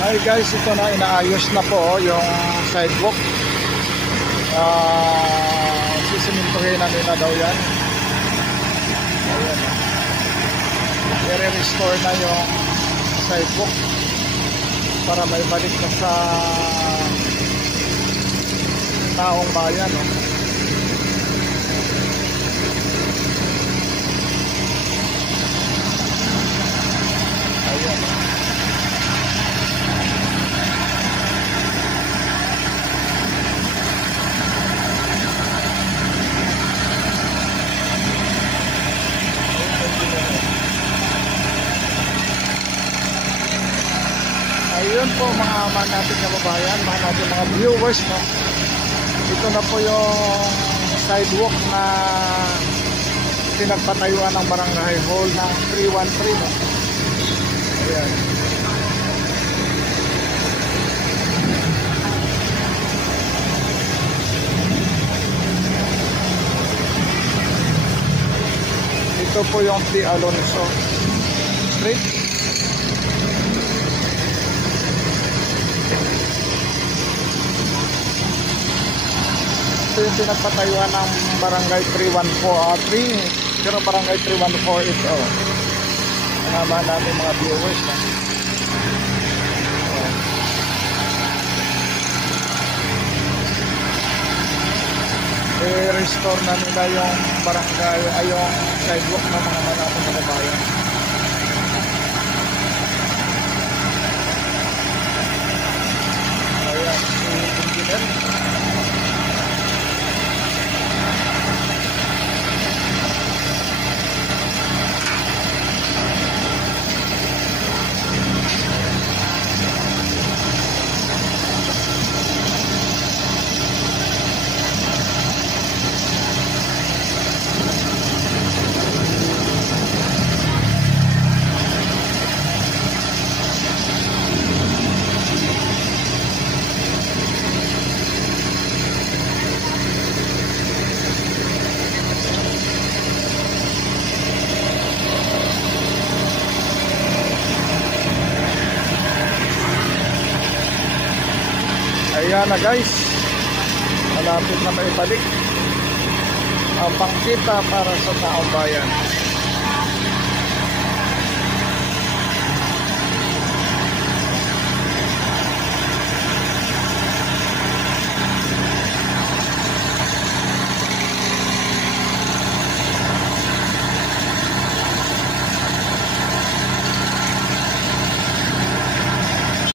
Hi guys, ito na, inaayos na po yung sidewalk. Sisimintuhin na nila daw yan. Ayan, i-restore na yung sidewalk para may balik na sa taong bayan, no? Ayan. Ayun po mga natin kababayan, mga viewers, no? Ito na po yung sidewalk na pinagpatayuan ng barangay hall ng 313, no? Ayan. Ito po yung P. Alonso Street. Ito yung pinagpatayuan ng barangay 314 pero barangay 314 ito. Tama natin mga viewers, no? I-restore na nila yung barangay ay yung sidewalk ng mga natin sa bayan. Ayan, si engineer. Ayan na guys, malapit na maibalik ang pangkita para sa taong bayan.